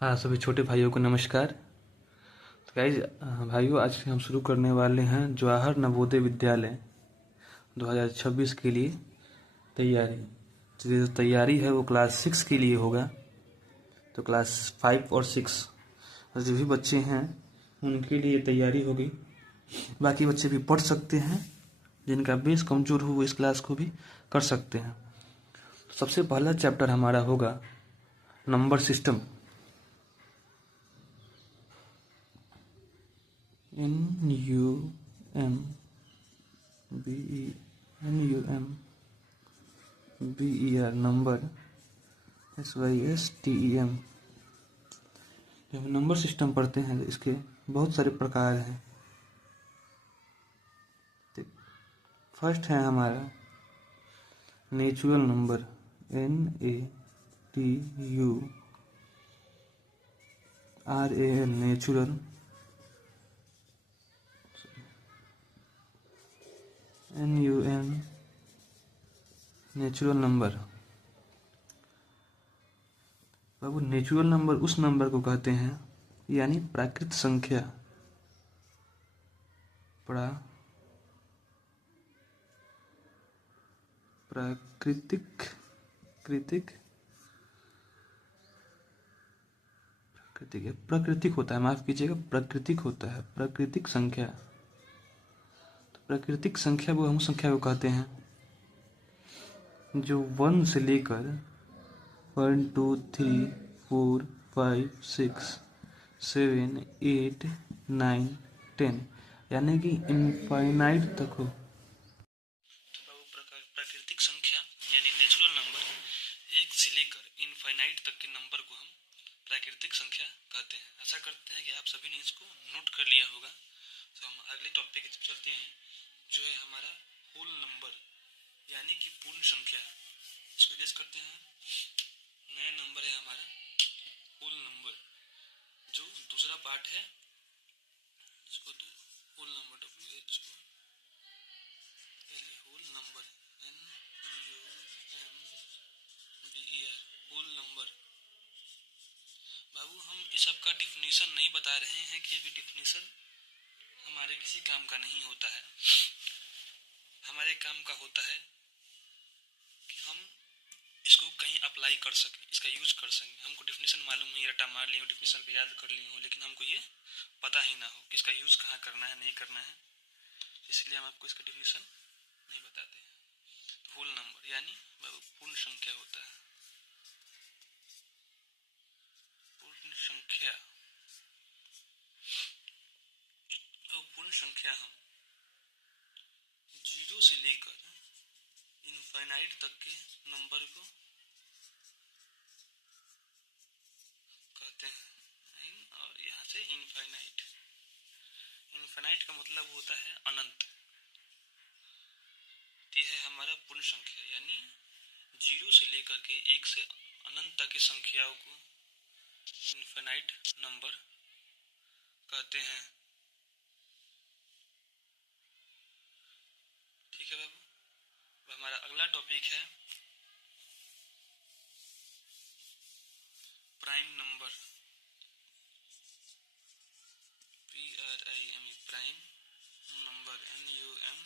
हाँ, सभी छोटे भाइयों को नमस्कार। तो गाइज भाइयों, आज हम शुरू करने वाले हैं जवाहर नवोदय विद्यालय 2026 के लिए तैयारी। तो ये जो तैयारी है वो क्लास 6 के लिए होगा। तो क्लास 5 और 6 जो भी बच्चे हैं उनके लिए तैयारी होगी। बाकी बच्चे भी पढ़ सकते हैं, जिनका बेस कमज़ोर हो वो इस क्लास को भी कर सकते हैं। तो सबसे पहला चैप्टर हमारा होगा number system. NUMBER number SYSTEM। जब हम नंबर सिस्टम पढ़ते हैं तो इसके बहुत सारे प्रकार हैं। फर्स्ट है हमारा natural number NATURAL natural. NUN natural number. बाबू, नेचुरल नंबर उस नंबर को कहते हैं यानी प्राकृत संख्या, प्राकृतिक कृतिक प्राकृतिक होता है, माफ कीजिएगा, प्राकृतिक होता है, प्राकृतिक संख्या। तो प्राकृतिक संख्या वो हम संख्या को कहते हैं जो 1 से लेकर 1 2 3 4 5 6 7 8 9 10 यानी कि इनफाइनाइट तक हो। प्राकृतिक संख्या यानी नेचुरल नंबर 1 से लेकर इनफाइनाइट तक के नंबर को हम प्राकृतिक संख्या कहते हैं। ऐसा करते हैं कि आप सभी ने इसको नोट कर लिया होगा। तो हम अगले टॉपिक की तरफ चलते हैं, जो है हमारा होल नंबर यानी कि पूर्ण संख्या। इसको डिस्कस करते हैं। नया नंबर है हमारा होल नंबर, जो दूसरा पार्ट है। इसको whole number WHOL whole number NUMBER whole number. बाबू, हम इस सब का डिफिनीशन नहीं बता रहे हैं कि अभी डिफिनीशन हमारे किसी काम का नहीं होता है। हमारे काम का होता है कि हम इसको कहीं अप्लाई कर सकें, इसका यूज कर सकें। हमको डिफिनीशन मालूम नहीं, रट्टा मार लिए हो, डिफिनीशन पे याद कर लिए हो, लेकिन हमको ये पता ही ना हो कि इसका यूज कहाँ करना है, नहीं करना है। इसलिए हम आपको इसका डिफिनीशन नहीं बताते। होल नंबर यानी पूर्ण संख्या होता है। पूर्ण संख्या पूर्ण संख्या हम 0 से लेकर इनफाइनाइट तक के नंबर को कहते हैं। और यहाँ से इनफाइनाइट, इनफाइनाइट का मतलब होता है अनंत। ये है हमारा पूर्ण संख्या, यानी 0 से लेकर के 1 से अनंत तक की संख्याओं को इनफाइनाइट नंबर कहते हैं। ठीक है बाबू। अब हमारा अगला टॉपिक है prime number. PRIME prime number NUMBER।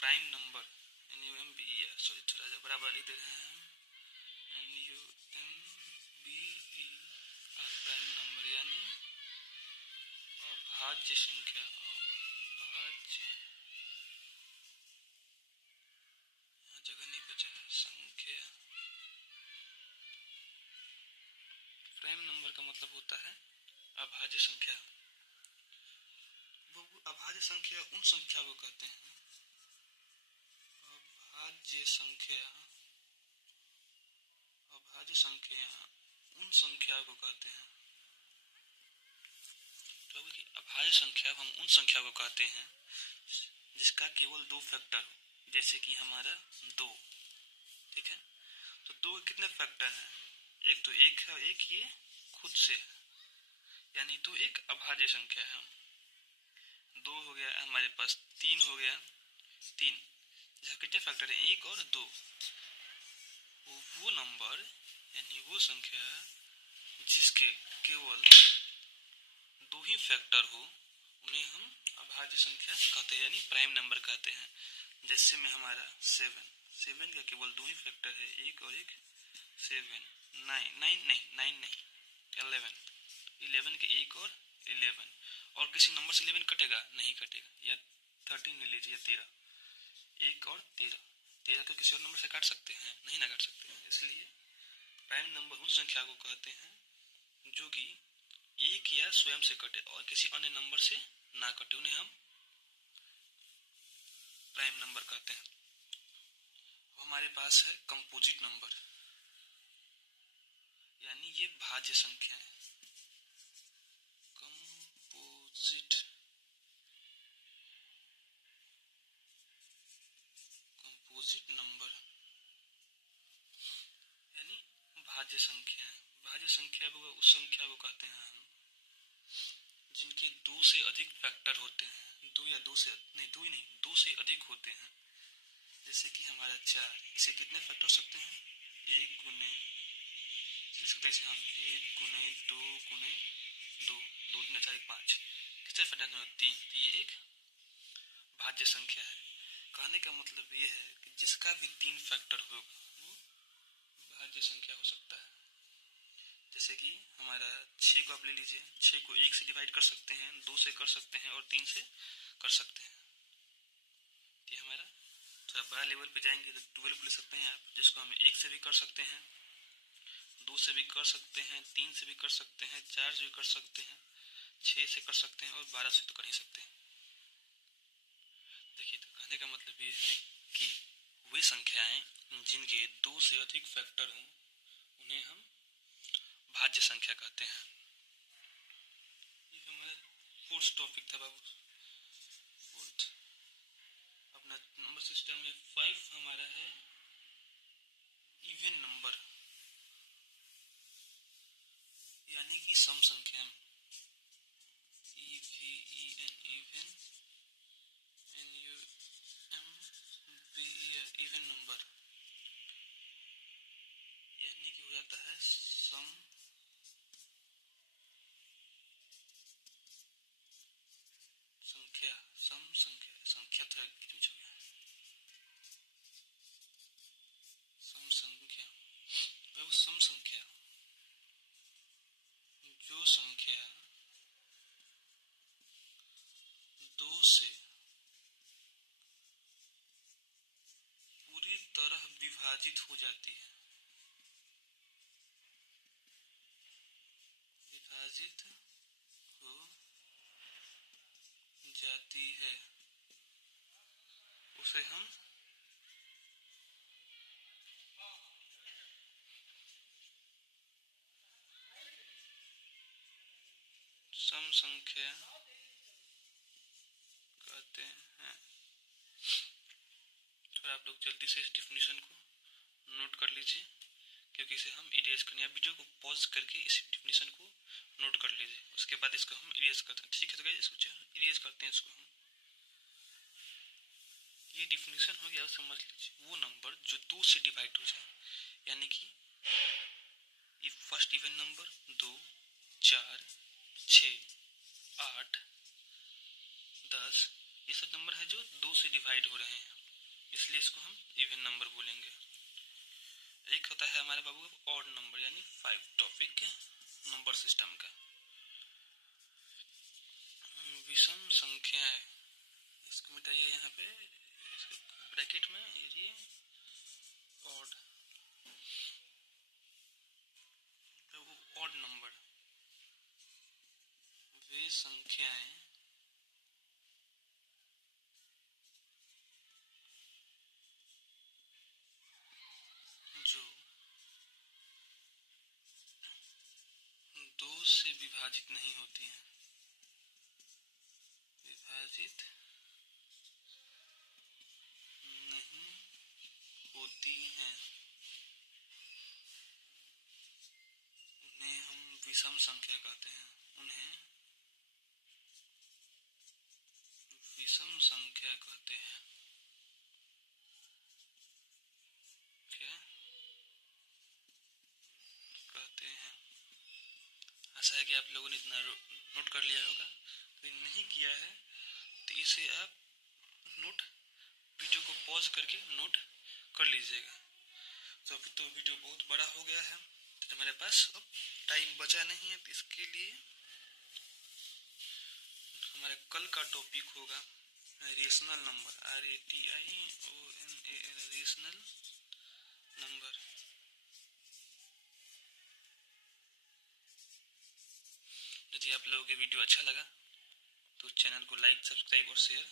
Prime number NUMBER, sorry थोड़ा सा बराबर लिख दे रहे हैं। NUMBER प्राइम नंबर यानी अभाज्य संख्या। अभाज्य, जगह नहीं बचा है, संख्या। प्राइम नंबर का मतलब होता है अभाज्य संख्या। वो अभाज्य संख्या उन संख्या को कहते हैं, अभाज्य संख्या, अभाज्य संख्या उन संख्या को कहते हैं। तो अभाज्य संख्या हम उन संख्या को कहते हैं जिसका केवल 2 फैक्टर हो, जैसे कि हमारा 2। ठीक है, तो 2 कितने फैक्टर हैं? एक तो 1 है, एक ये खुद से है, यानी तो एक अभाज्य संख्या है। 2 हो गया हमारे पास, 3 हो गया, 3 कितने फैक्टर है? 1 और 2। वो संख्या जिसके केवल दो ही फैक्टर हो उन्हें हम अभाज्य संख्या कहते हैं, यानी प्राइम नंबर कहते हैं। जैसे में हमारा 7 का केवल दो ही फैक्टर है, एक और एक 7, 11 के एक और 11, और किसी नंबर से 11 कटेगा नहीं कटेगा, या 13 ले लीजिए, या 13, एक और 13 तो किसी और नंबर से काट सकते हैं नहीं ना काट सकते हैं। इसलिए प्राइम नंबर उन संख्या को कहते हैं जो कि एक या स्वयं से कटे और किसी अन्य नंबर से ना कटे, उन्हें हम प्राइम नंबर कहते हैं। हमारे पास है कंपोजिट नंबर, यानी ये भाज्य संख्या है। कंपोजिट नंबर यानी भाज्य संख्या है। भाज्य संख्या उस संख्या को कहते हैं हम जिनके दो से अधिक फैक्टर होते हैं, दो से अधिक होते हैं। जैसे कि हमारा 4, इसे कितने फैक्टर हो सकते हैं, 1 गुने, जैसे हम 1 गुने 2 गुने 2, 2 गुने 4 5, कितने फैक्टर हैं, 3। तो ये एक भाज्य संख्या है। कहने का मतलब ये है कि जिसका भी 3 फैक्टर होगा वो भाज्य संख्या हो सकता है। जैसे कि हमारा 6 को आप ले लीजिए, 6 को 1 से डिवाइड कर सकते हैं, 2 से कर सकते हैं और 3 से कर सकते हैं। ये हमारा थोड़ा बड़ा लेवल पे जाएंगे तो 12 ले सकते हैं आप, जिसको हम 1 से भी कर सकते हैं, 2 से भी कर सकते हैं, 3 से भी कर सकते हैं, 4 से भी कर सकते हैं, 6 से कर सकते हैं और 12 से तो कर ही सकते हैं। देखिए, तो कहने का मतलब ये है कि वे संख्याएं जिनके 2 से अधिक फैक्टर हों उन्हें हम भाज्य संख्या कहते हैं। ये हमारा फोर्थ टॉपिक था बाबू, फोर्थ। अपना नंबर सिस्टम में 5 हमारा है इवन नंबर, यानी कि सम संख्या में इवन नंबर, यानी कि हो जाता है सम संख्या। संख्या तो बीच हो गया, सम संख्या। वो सम संख्या जो संख्या 2 से पूरी तरह विभाजित हो जाती है, उसे हम सम संख्या कहते हैं। थोड़ा आप लोग जल्दी से इस डिफिनीशन को नोट कर लीजिए, क्योंकि इसे हम इरेज करने, आप वीडियो को पॉज करके इस डिफिनीशन को नोट कर लीजिए, उसके बाद इसको हम इरेज करते हैं। ठीक है, तो गाइस इसको इरेज करते हैं इसको हम। ये डिफिनीशन हो गया, समझ लीजिए। वो नंबर जो 2 से डिवाइड हो जाए, यानी कि ये फर्स्ट इवन नंबर 2, 4, 6, 8, 10, ये सब नंबर है जो 2 से डिवाइड हो रहे हैं, इसलिए इसको हम इवन नंबर बोलेंगे। एक होता है हमारे बाबू ऑड नंबर, यानी 5 टॉपिक नंबर सिस्टम का। विषम संख्याएं, इसको मिटाइए यहाँ पे ब्रैकेट में, ये ऑड, तो वो ऑड नंबर, वे संख्याएं जो 2 से विभाजित नहीं होती हैं, विभाजित नहीं होती हैं, उन्हें हम विषम संख्या कहते हैं। उन्हें विषम संख्या कहते हैं। क्या है कि आप लोगों ने इतना नोट कर लिया होगा, तो नहीं किया है तो इसे आप नोट वीडियो को पॉज करके नोट कर लीजिएगा। तो अभी तो वीडियो बहुत बड़ा हो गया है, तो हमारे पास अब टाइम बचा नहीं है, तो इसके लिए हमारे कल का टॉपिक होगा rational number, RATIONAL, rational number. यदि आप लोगों के वीडियो अच्छा लगा तो चैनल को लाइक, सब्सक्राइब और शेयर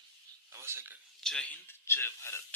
अवश्य करें। जय हिंद, जय भारत।